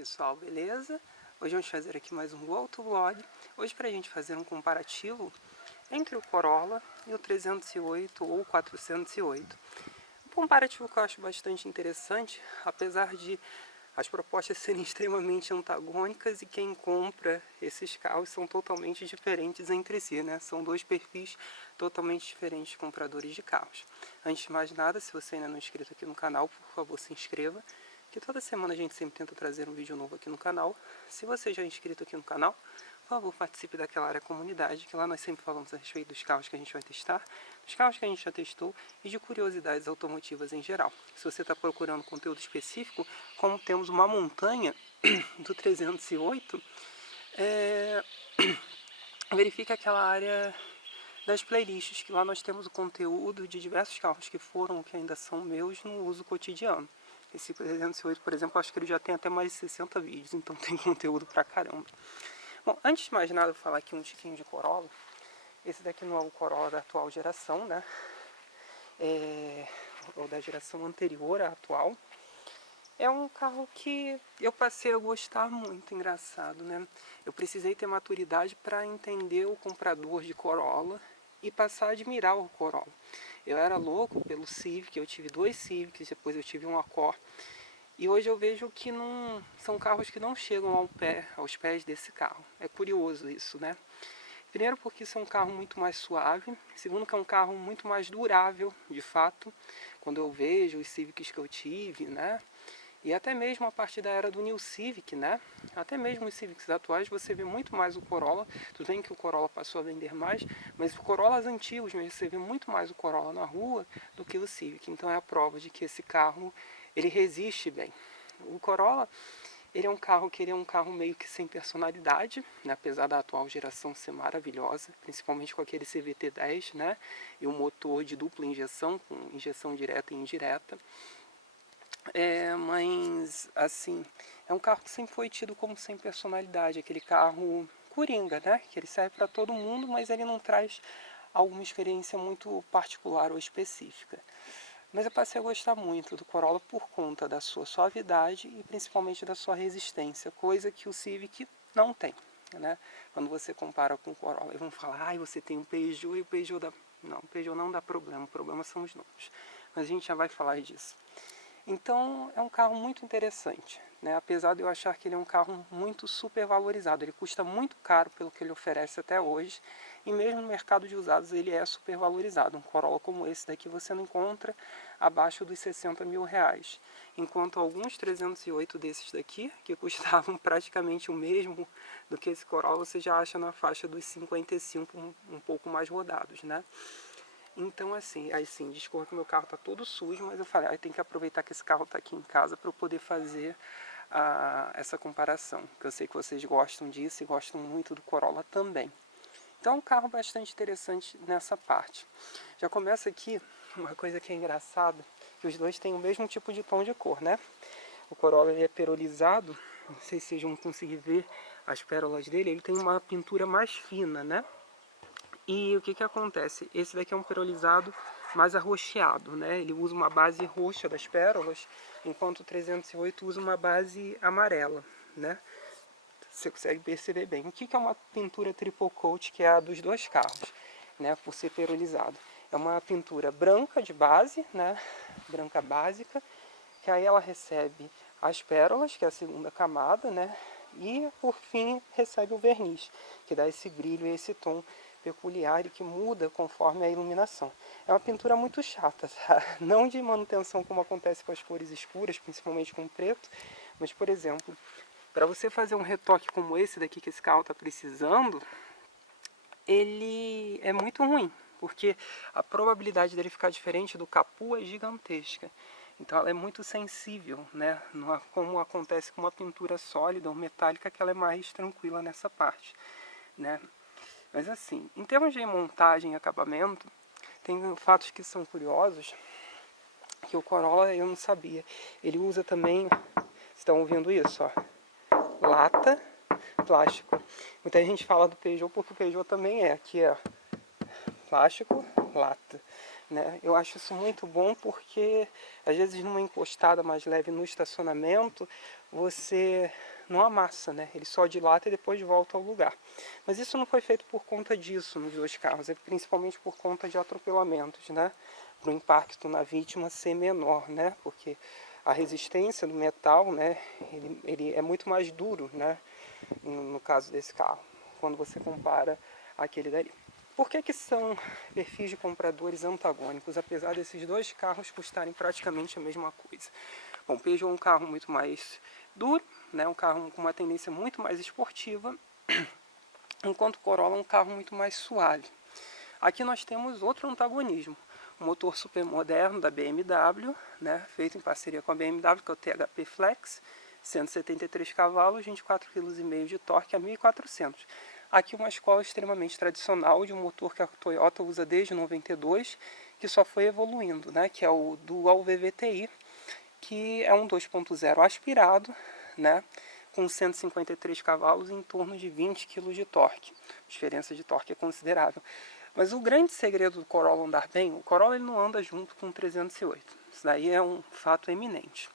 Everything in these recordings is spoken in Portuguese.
Pessoal, beleza? Hoje vamos fazer aqui mais um autovlog. Hoje para a gente fazer um comparativo entre o Corolla e o 308 ou 408. Um comparativo que eu acho bastante interessante, apesar de as propostas serem extremamente antagônicas e quem compra esses carros são totalmente diferentes entre si, né? São dois perfis totalmente diferentes de compradores de carros. Antes de mais nada, se você ainda não é inscrito aqui no canal, por favor se inscreva, que toda semana a gente sempre tenta trazer um vídeo novo aqui no canal. Se você já é inscrito aqui no canal, por favor participe daquela área comunidade, que lá nós sempre falamos a respeito dos carros que a gente vai testar, dos carros que a gente já testou e de curiosidades automotivas em geral. Se você está procurando conteúdo específico, como temos uma montanha do 308, verifique aquela área das playlists, que lá nós temos o conteúdo de diversos carros que foram ou que ainda são meus no uso cotidiano. Esse 308, por exemplo, acho que ele já tem até mais de 60 vídeos, então tem conteúdo pra caramba. Bom, antes de mais nada, eu vou falar aqui um tiquinho de Corolla. Esse daqui não é o Corolla da atual geração, né? Ou da geração anterior à atual. É um carro que eu passei a gostar muito, engraçado, né? Eu precisei ter maturidade para entender o comprador de Corolla e passar a admirar o Corolla. Eu era louco pelo Civic, eu tive dois Civics, depois eu tive um Accord. E hoje eu vejo que não são carros que não chegam aos pés desse carro. É curioso isso, né? Primeiro porque isso é um carro muito mais suave. Segundo que é um carro muito mais durável, de fato. Quando eu vejo os Civics que eu tive, né? E até mesmo a partir da era do New Civic, né? Até mesmo os Civics atuais você vê muito mais o Corolla. Tudo bem que o Corolla passou a vender mais, mas os Corollas antigos mesmo, você vê muito mais o Corolla na rua do que o Civic. Então é a prova de que esse carro, ele resiste bem. O Corolla, ele é um carro meio que sem personalidade, né? Apesar da atual geração ser maravilhosa, principalmente com aquele CVT-10, né? E o motor de dupla injeção, com injeção direta e indireta. Mas, assim, é um carro que sempre foi tido como sem personalidade, aquele carro coringa, né? Que ele serve para todo mundo, mas ele não traz alguma experiência muito particular ou específica. Mas eu passei a gostar muito do Corolla por conta da sua suavidade e principalmente da sua resistência, coisa que o Civic não tem, né? Quando você compara com o Corolla, eles vão falar, você tem um Peugeot e o Peugeot dá... Não, o Peugeot não dá problema, o problema são os números. Mas a gente já vai falar disso. Então é um carro muito interessante, né? Apesar de eu achar que ele é um carro muito super valorizado. Ele custa muito caro pelo que ele oferece até hoje. E mesmo no mercado de usados ele é super valorizado. Um Corolla como esse daqui você não encontra abaixo dos 60 mil reais. Enquanto alguns 308 desses daqui, que custavam praticamente o mesmo do que esse Corolla, você já acha na faixa dos 55, um pouco mais rodados, né? Então assim, aí sim, desculpa que meu carro tá todo sujo, mas eu falei, tem que aproveitar que esse carro tá aqui em casa para eu poder fazer essa comparação, que eu sei que vocês gostam disso e gostam muito do Corolla também. Então é um carro bastante interessante nessa parte. Já começa aqui uma coisa que é engraçada, que os dois têm o mesmo tipo de tom de cor, né? O Corolla ele é perolizado, não sei se vocês vão conseguir ver as pérolas dele, ele tem uma pintura mais fina, né? E o que que acontece? Esse daqui é um perolizado mais arroxeado, né? Ele usa uma base roxa das pérolas, enquanto o 308 usa uma base amarela, né? Você consegue perceber bem. O que que é uma pintura triple coat, que é a dos dois carros, né? Por ser perolizado. É uma pintura branca de base, né? Branca básica, que aí ela recebe as pérolas, que é a segunda camada, né? E por fim recebe o verniz, que dá esse brilho e esse tom peculiar e que muda conforme a iluminação. É uma pintura muito chata, tá? Não de manutenção como acontece com as cores escuras, principalmente com o preto, mas por exemplo, para você fazer um retoque como esse daqui que esse carro está precisando, ele é muito ruim, porque a probabilidade dele ficar diferente do capô é gigantesca. Então ela é muito sensível, né? Não é como acontece com uma pintura sólida ou metálica, que ela é mais tranquila nessa parte, né? Mas assim, em termos de montagem e acabamento, tem fatos que são curiosos, que o Corolla eu não sabia. Ele usa também, vocês estão ouvindo isso, ó, lata, plástico. Muita gente fala do Peugeot porque o Peugeot também é, aqui é plástico, lata, né? Eu acho isso muito bom porque às vezes numa encostada mais leve no estacionamento, você não amassa, né? Ele só dilata e depois volta ao lugar. Mas isso não foi feito por conta disso nos dois carros, é principalmente por conta de atropelamentos, né? Para o impacto na vítima ser menor, né? Porque a resistência do metal, né? Ele é muito mais duro, né? No caso desse carro, quando você compara aquele dali. Por que são perfis de compradores antagônicos, apesar desses dois carros custarem praticamente a mesma coisa? Bom, Peugeot é um carro muito mais duro, né, um carro com uma tendência muito mais esportiva, enquanto o Corolla é um carro muito mais suave. Aqui nós temos outro antagonismo, um motor super moderno da BMW, né, feito em parceria com a BMW, que é o THP Flex, 173 cavalos, 24,5 kg de torque a 1.400. Aqui uma escola extremamente tradicional de um motor que a Toyota usa desde 92, que só foi evoluindo, né, que é o Dual VVTi, que é um 2.0 aspirado, né, com 153 cavalos e em torno de 20 kg de torque. A diferença de torque é considerável. Mas o grande segredo do Corolla andar bem, o Corolla ele não anda junto com o 308. Isso daí é um fato eminente.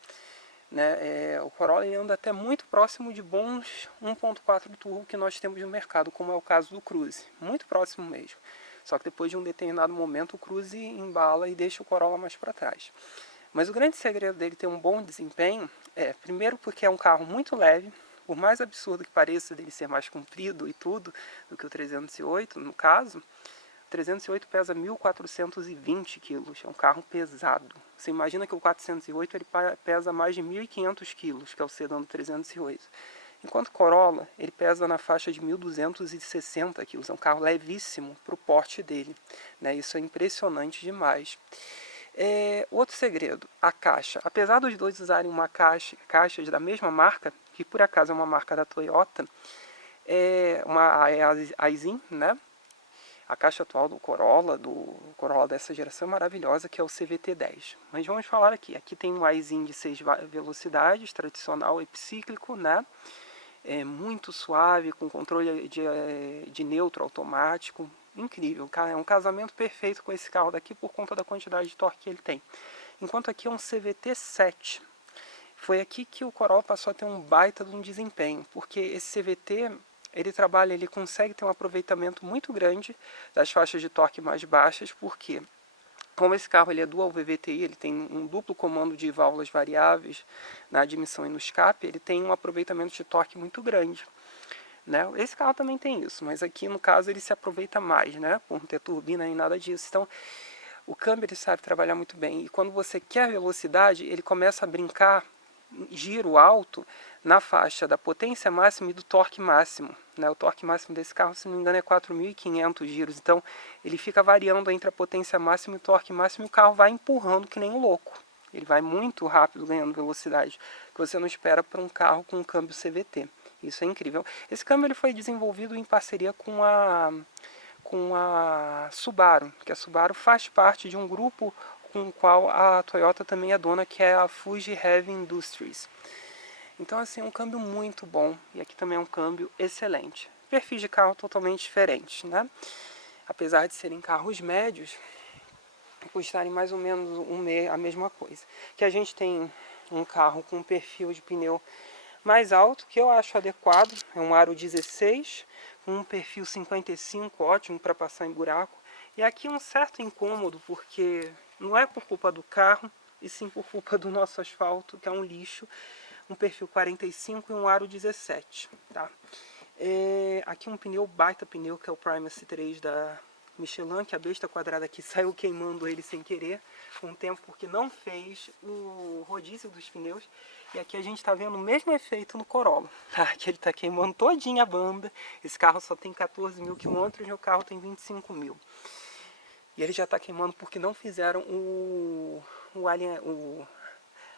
Né? O Corolla ele anda até muito próximo de bons 1.4 turbo que nós temos no mercado, como é o caso do Cruze. Muito próximo mesmo. Só que depois de um determinado momento o Cruze embala e deixa o Corolla mais para trás. Mas o grande segredo dele ter um bom desempenho é, primeiro, porque é um carro muito leve, por mais absurdo que pareça dele ser mais comprido e tudo do que o 308, no caso, o 308 pesa 1.420 quilos, é um carro pesado. Você imagina que o 408 ele pesa mais de 1.500 quilos, que é o sedã do 308. Enquanto o Corolla, ele pesa na faixa de 1.260 quilos, é um carro levíssimo para o porte dele. Né? Isso é impressionante demais. Outro segredo, a caixa. Apesar dos dois usarem uma caixas da mesma marca, que por acaso é uma marca da Toyota, a Aisin, né? A caixa atual do Corolla dessa geração é maravilhosa, que é o CVT-10. Mas vamos falar aqui. Aqui tem um Aisin de 6 velocidades, tradicional epicíclico, né? Muito suave, com controle de neutro automático. Incrível, é um casamento perfeito com esse carro daqui por conta da quantidade de torque que ele tem. Enquanto aqui é um CVT-7. Foi aqui que o Corolla passou a ter um baita de um desempenho, porque esse CVT, ele consegue ter um aproveitamento muito grande das faixas de torque mais baixas, porque como esse carro ele é dual VVTi, ele tem um duplo comando de válvulas variáveis na admissão e no escape, ele tem um aproveitamento de torque muito grande. Né? Esse carro também tem isso, mas aqui no caso ele se aproveita mais, né? Por não ter turbina nem nada disso. Então o câmbio ele sabe trabalhar muito bem. E quando você quer velocidade, ele começa a brincar giro alto na faixa da potência máxima e do torque máximo. Né? O torque máximo desse carro, se não me engano, é 4.500 giros. Então ele fica variando entre a potência máxima e o torque máximo e o carro vai empurrando que nem um louco. Ele vai muito rápido ganhando velocidade, que você não espera para um carro com um câmbio CVT. Isso é incrível. Esse câmbio ele foi desenvolvido em parceria com a Subaru, que a Subaru faz parte de um grupo com o qual a Toyota também é dona, que é a Fuji Heavy Industries. Então assim, é um câmbio muito bom, e aqui também é um câmbio excelente. Perfis de carro totalmente diferentes, né? Apesar de serem carros médios, custarem mais ou menos a mesma coisa. Que a gente tem um carro com um perfil de pneu mais alto, que eu acho adequado, é um aro 16, com um perfil 55, ótimo para passar em buraco. E aqui um certo incômodo, porque não é por culpa do carro, e sim por culpa do nosso asfalto, que é um lixo, um perfil 45 e um aro 17. Tá? Aqui um pneu, baita pneu, que é o Primacy 3 da Michelin, que a besta quadrada aqui saiu queimando ele sem querer, com o tempo, porque não fez o rodízio dos pneus. E aqui a gente está vendo o mesmo efeito no Corolla, tá? Que ele está queimando todinha a banda. Esse carro só tem 14 mil quilômetros e o carro tem 25 mil. E ele já está queimando porque não fizeram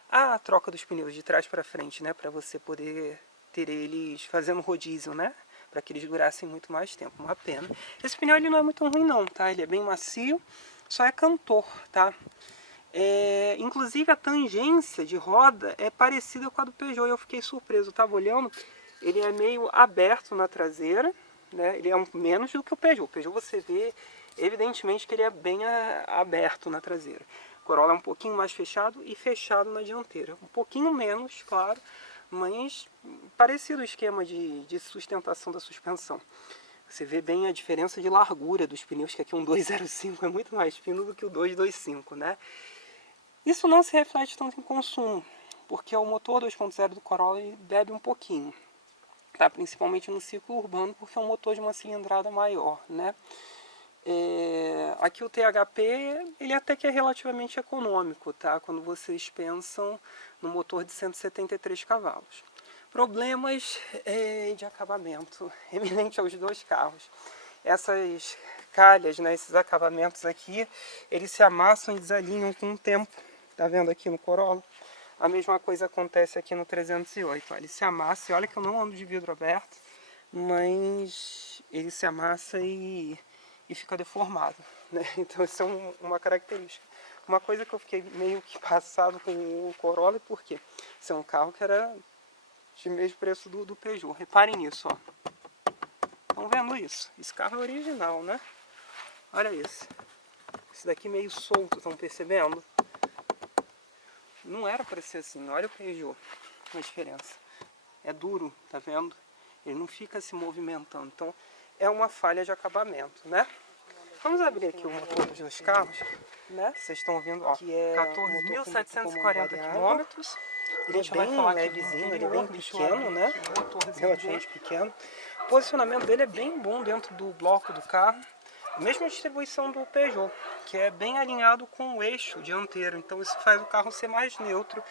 a troca dos pneus de trás para frente, né? Para você poder ter eles fazendo rodízio, né? Para que eles durassem muito mais tempo, uma pena. Esse pneu ele não é muito ruim não, tá? Ele é bem macio, só é cantor, tá? Inclusive a tangência de roda é parecida com a do Peugeot, eu fiquei surpreso, eu estava olhando, ele é meio aberto na traseira, né? Ele é menos do que o Peugeot. O Peugeot você vê evidentemente que ele é bem aberto na traseira. O Corolla é um pouquinho mais fechado e fechado na dianteira, um pouquinho menos, claro, mas parecido o esquema de sustentação da suspensão. Você vê bem a diferença de largura dos pneus, que aqui um 205 é muito mais fino do que o 225, né? Isso não se reflete tanto em consumo, porque o motor 2.0 do Corolla bebe um pouquinho, tá? Principalmente no ciclo urbano, porque é um motor de uma cilindrada maior, né? Aqui o THP, ele até que é relativamente econômico, tá? Quando vocês pensam no motor de 173 cavalos. Problemas de acabamento eminente aos dois carros. Essas calhas, né, esses acabamentos aqui, eles se amassam e desalinham com o tempo. Tá vendo aqui no Corolla? A mesma coisa acontece aqui no 308. Ó, ele se amassa, e olha que eu não ando de vidro aberto, mas ele se amassa e fica deformado, né? Então isso é uma característica. Uma coisa que eu fiquei meio que passado com o Corolla, porque esse é um carro que era de mesmo preço do Peugeot. Reparem nisso, ó. Estão vendo isso? Esse carro é original, né? Olha isso. Esse daqui meio solto, estão percebendo? Não era para ser assim. Olha o Peugeot, a diferença. É duro, tá vendo? Ele não fica se movimentando. Então é uma falha de acabamento, né? Vamos abrir aqui o motor dos dois carros, né? Vocês estão vendo, ó, que é 14.740 quilômetros. Ele é bem levezinho, ele é bem pequeno, né? Relativamente pequeno. O posicionamento dele é bem bom dentro do bloco do carro. Mesma distribuição do Peugeot, que é bem alinhado com o eixo dianteiro. Então isso faz o carro ser mais neutro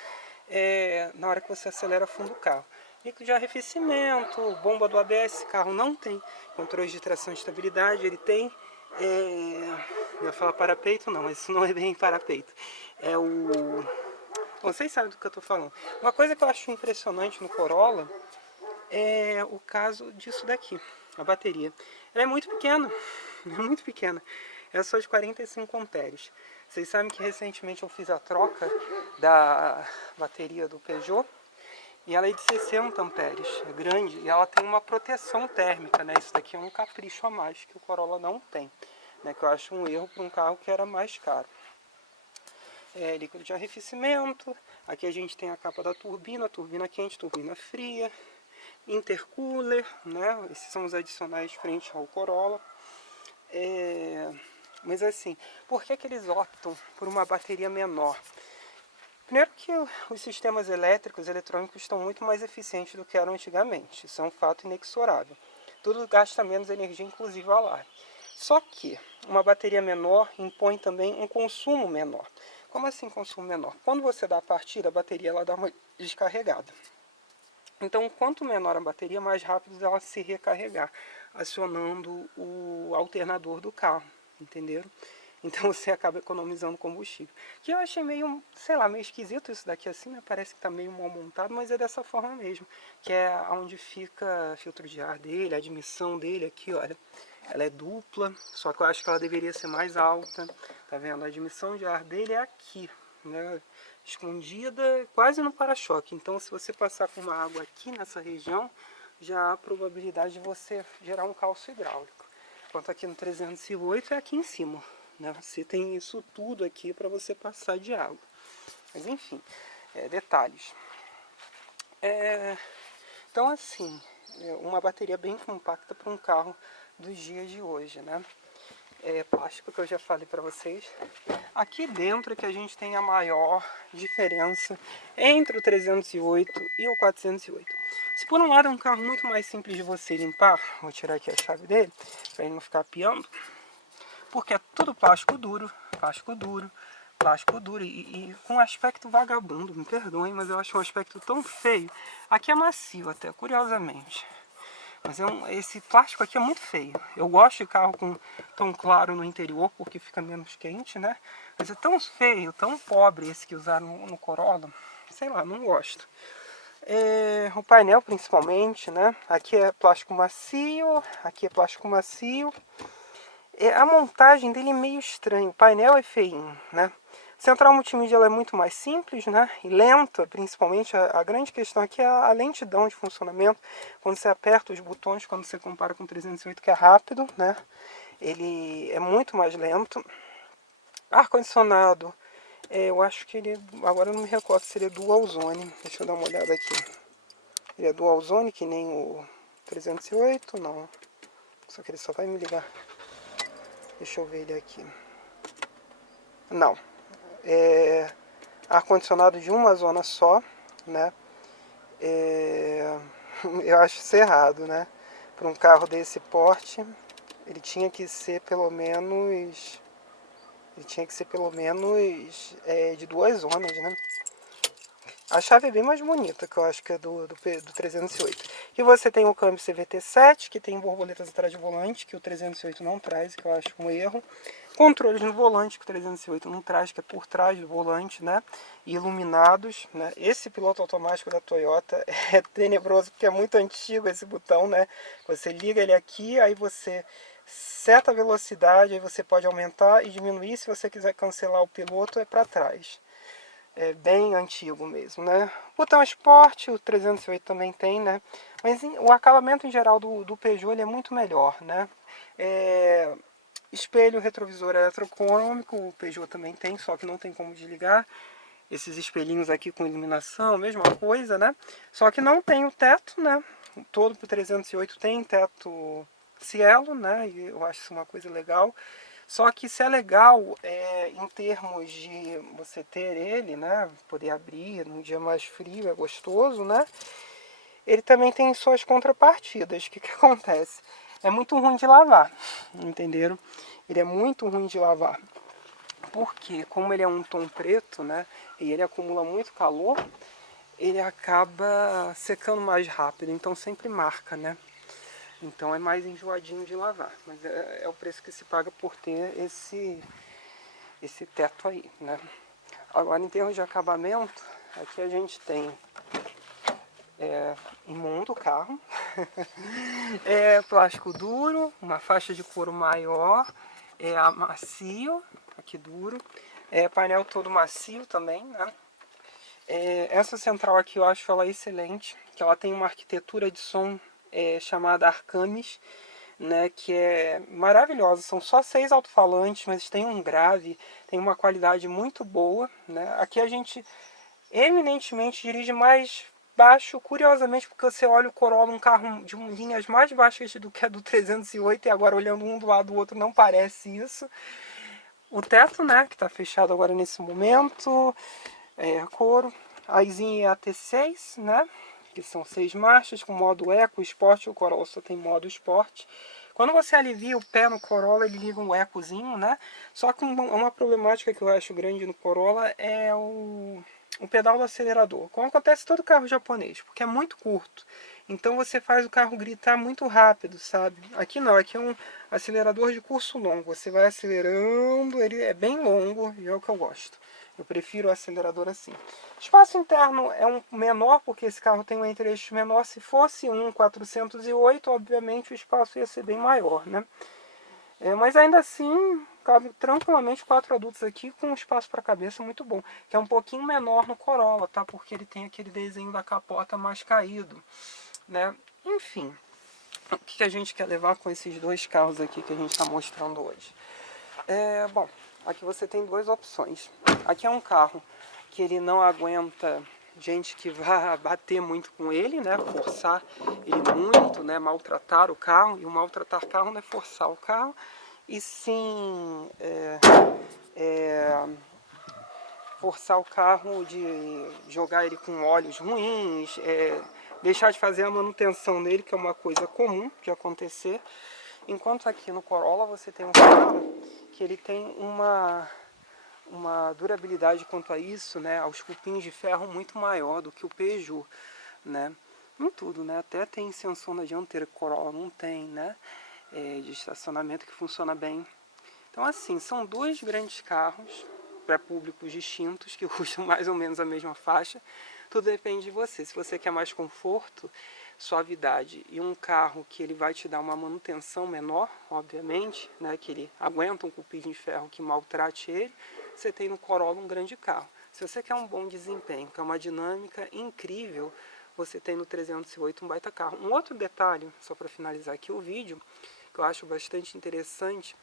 na hora que você acelera fundo do carro. Líquido de arrefecimento, bomba do ABS, esse carro não tem. Controle de tração e estabilidade, ele tem... eu ia falar parapeito, não, mas isso não é bem parapeito. É o... Vocês sabem do que eu estou falando. Uma coisa que eu acho impressionante no Corolla é o caso disso daqui, a bateria. Ela é muito pequena, muito pequena. É só de 45 amperes. Vocês sabem que recentemente eu fiz a troca da bateria do Peugeot e ela é de 60 amperes, é grande, e ela tem uma proteção térmica, né? Isso daqui é um capricho a mais que o Corolla não tem, né? Que eu acho um erro para um carro que era mais caro. Líquido de arrefecimento, aqui a gente tem a capa da turbina quente, turbina fria, intercooler, né? Esses são os adicionais frente ao Corolla. Mas assim, por que eles optam por uma bateria menor? Primeiro que os sistemas elétricos, eletrônicos estão muito mais eficientes do que eram antigamente. Isso é um fato inexorável. Tudo gasta menos energia, inclusive o alarme. Só que uma bateria menor impõe também um consumo menor. Como assim consumo menor? Quando você dá a partida, a bateria ela dá uma descarregada. Então, quanto menor a bateria, mais rápido ela se recarregar, acionando o alternador do carro, entenderam? Então você acaba economizando combustível. Que eu achei meio, sei lá, meio esquisito isso daqui assim, né? Parece que está meio mal montado, mas é dessa forma mesmo. Que é onde fica filtro de ar dele, a admissão dele aqui, olha. Ela é dupla, só que eu acho que ela deveria ser mais alta. Tá vendo? A admissão de ar dele é aqui, né? Escondida quase no para-choque. Então se você passar com uma água aqui nessa região, já há a probabilidade de você gerar um calço hidráulico. Enquanto aqui no 308 é aqui em cima, né? Você tem isso tudo aqui para você passar de água. Mas enfim, detalhes. Então assim, uma bateria bem compacta para um carro dos dias de hoje, né? Plástico que eu já falei para vocês. Aqui dentro é que a gente tem a maior diferença entre o 308 e o 408. Se por um lado é um carro muito mais simples de você limpar, vou tirar aqui a chave dele para ele não ficar piando, porque é tudo plástico duro, plástico duro, plástico duro e com um aspecto vagabundo, me perdoem, mas eu acho um aspecto tão feio. Aqui é macio até, curiosamente. Mas esse plástico aqui é muito feio. Eu gosto de carro com tom claro no interior, porque fica menos quente, né? Mas é tão feio, tão pobre esse que usaram no Corolla. Sei lá, não gosto. O painel principalmente, né? Aqui é plástico macio, aqui é plástico macio. A montagem dele é meio estranha. O painel é feinho, né? Central multimídia ela é muito mais simples, né? E lenta, principalmente. A grande questão aqui é a lentidão de funcionamento. Quando você aperta os botões, quando você compara com o 308 que é rápido, né? Ele é muito mais lento. Ar-condicionado, eu acho que ele... Agora eu não me recordo se ele é dual zone. Deixa eu dar uma olhada aqui. Ele é dual zone, que nem o 308, não. Só que ele só vai me ligar. Deixa eu ver ele aqui. Não. É ar-condicionado de uma zona só, né? Eu acho isso errado, né? Para um carro desse porte, ele tinha que ser pelo menos... de duas zonas, né? A chave é bem mais bonita, que eu acho que é do 308. E você tem o câmbio CVT7, que tem borboletas atrás do volante, que o 308 não traz, que eu acho um erro. Controles no volante, que o 308 não traz, que é por trás do volante, né? E iluminados, né? Esse piloto automático da Toyota é tenebroso, porque é muito antigo esse botão, né? Você liga ele aqui, aí você seta a velocidade, aí você pode aumentar e diminuir. Se você quiser cancelar o piloto, é para trás. É bem antigo mesmo, né? O botão esporte, o 308 também tem, né? Mas o acabamento em geral do Peugeot ele é muito melhor, né? Espelho retrovisor eletrocrômico, o Peugeot também tem, só que não tem como desligar. Esses espelhinhos aqui com iluminação, mesma coisa, né? Só que não tem o teto, né? Todo pro 308 tem teto cielo, né? E eu acho isso uma coisa legal. Só que isso é legal em termos de você ter ele, né? Poder abrir num dia mais frio, é gostoso, né? Ele também tem suas contrapartidas. O que acontece? É muito ruim de lavar, entenderam? Ele é muito ruim de lavar. Porque como ele é um tom preto, né? E ele acumula muito calor, ele acaba secando mais rápido, então sempre marca, né? Então é mais enjoadinho de lavar, mas é o preço que se paga por ter esse teto aí, né? Agora em termos de acabamento, aqui a gente tem imundo o carro, plástico duro, uma faixa de couro maior, macio, aqui duro, painel todo macio também, né? Essa central aqui eu acho ela excelente, que ela tem uma arquitetura de som chamada Arcamis, né, que é maravilhosa. São só 6 alto-falantes, mas tem um grave, tem uma qualidade muito boa, né? Aqui a gente eminentemente dirige mais baixo, curiosamente, porque você olha o Corolla, um carro de linhas mais baixas do que a do 308, e agora olhando um do lado do outro não parece isso. O teto, né, que está fechado agora nesse momento, couro. A Izinha AT6, né, que são 6 marchas, com modo Eco, Sport. O Corolla só tem modo Sport. Quando você alivia o pé no Corolla, ele liga um ecozinho, né? Só que uma problemática que eu acho grande no Corolla é o pedal do acelerador, como acontece em todo carro japonês, porque é muito curto. Então você faz o carro gritar muito rápido, sabe? Aqui não, aqui é um acelerador de curso longo. Você vai acelerando, ele é bem longo e é o que eu gosto. Eu prefiro o acelerador assim. Espaço interno é um menor, porque esse carro tem um entre-eixo menor. Se fosse um 408, obviamente o espaço ia ser bem maior, né? Mas ainda assim, cabe tranquilamente 4 adultos aqui com um espaço para cabeça muito bom. Que é um pouquinho menor no Corolla, tá? Porque ele tem aquele desenho da capota mais caído, né? Enfim, o que a gente quer levar com esses dois carros aqui que a gente está mostrando hoje? Bom, aqui você tem duas opções. Aqui é um carro que ele não aguenta gente que vá bater muito com ele, né? Forçar ele muito, né? Maltratar o carro. E o maltratar o carro não é forçar o carro, e sim forçar o carro de jogar ele com óleos ruins, deixar de fazer a manutenção nele, que é uma coisa comum de acontecer. Enquanto aqui no Corolla você tem um carro que ele tem uma durabilidade quanto a isso, né, aos cupins de ferro muito maior do que o Peugeot, né, em tudo, né, até tem sensor na dianteira que o Corolla não tem, né, de estacionamento que funciona bem. Então assim, são dois grandes carros para públicos distintos que custam mais ou menos a mesma faixa. Tudo depende de você. Se você quer mais conforto, suavidade e um carro que ele vai te dar uma manutenção menor, obviamente, né, que ele aguenta um cupim de ferro que maltrate ele, você tem no Corolla um grande carro. Se você quer um bom desempenho, que é uma dinâmica incrível, você tem no 308 um baita carro. Um outro detalhe, só para finalizar aqui o vídeo, que eu acho bastante interessante,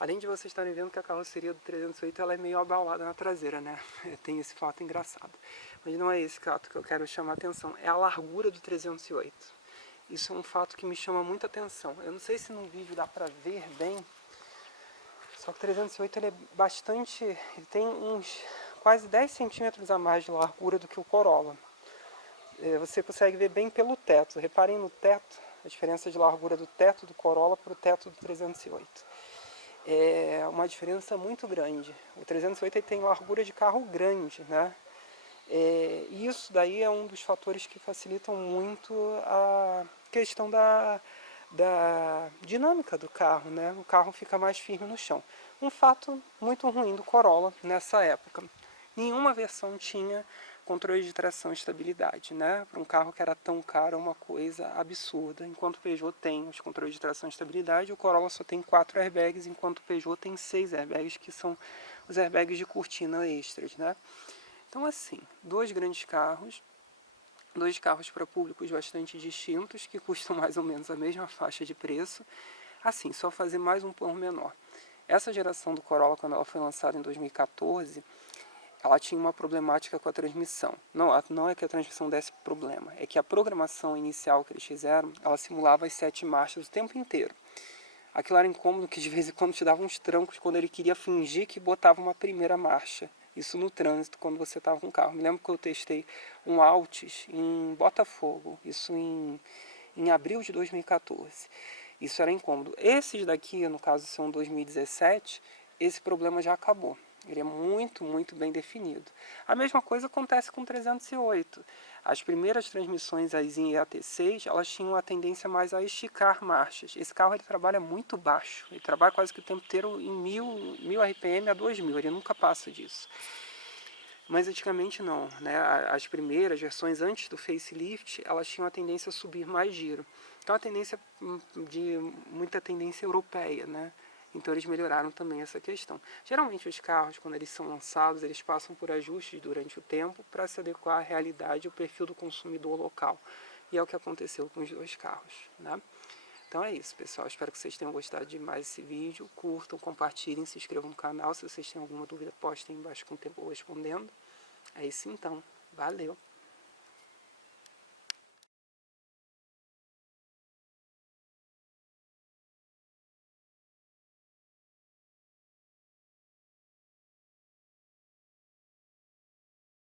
Além de vocês estarem vendo que a carroceria do 308 ela é meio abaulada na traseira, né? Tem esse fato engraçado. Mas não é esse fato que eu quero chamar a atenção, é a largura do 308. Isso é um fato que me chama muita atenção. Eu não sei se no vídeo dá pra ver bem, só que o 308 ele é bastante... ele tem uns quase 10 centímetros a mais de largura do que o Corolla. Você consegue ver bem pelo teto. Reparem no teto, a diferença de largura do teto do Corolla para o teto do 308. É uma diferença muito grande. O 308 ele tem largura de carro grande, né? E isso daí é um dos fatores que facilitam muito a questão da dinâmica do carro, né? O carro fica mais firme no chão. Um fato muito ruim do Corolla nessa época. Nenhuma versão tinha controle de tração e estabilidade, né? Para um carro que era tão caro é uma coisa absurda. Enquanto o Peugeot tem os controles de tração e estabilidade, o Corolla só tem 4 airbags, enquanto o Peugeot tem 6 airbags, que são os airbags de cortina extras, né? Então assim, dois carros para públicos bastante distintos, que custam mais ou menos a mesma faixa de preço. Assim, só fazer mais um pormenor. Essa geração do Corolla, quando ela foi lançada em 2014, ela tinha uma problemática com a transmissão. Não é que a transmissão desse problema, é que a programação inicial que eles fizeram, ela simulava as 7 marchas o tempo inteiro. Aquilo era incômodo, que de vez em quando te dava uns trancos quando ele queria fingir que botava uma primeira marcha. Isso no trânsito, quando você estava com o carro. Me lembro que eu testei um Altis em Botafogo, isso em abril de 2014. Isso era incômodo. Esses daqui, no caso são 2017, esse problema já acabou. Ele é muito, muito bem definido. A mesma coisa acontece com o 308. As primeiras transmissões as em EAT6, elas tinham a tendência mais a esticar marchas. Esse carro ele trabalha muito baixo. Ele trabalha quase que o tempo inteiro em 1000 RPM a 2000. Ele nunca passa disso. Mas antigamente não, né? As primeiras versões antes do facelift, elas tinham a tendência a subir mais giro. Então a tendência de muita tendência europeia, né? Então eles melhoraram também essa questão. Geralmente os carros, quando eles são lançados, eles passam por ajustes durante o tempo para se adequar à realidade e ao perfil do consumidor local. E é o que aconteceu com os dois carros, né? Então é isso, pessoal. Espero que vocês tenham gostado de mais esse vídeo. Curtam, compartilhem, se inscrevam no canal. Se vocês têm alguma dúvida, postem embaixo com o tempo respondendo. É isso então. Valeu!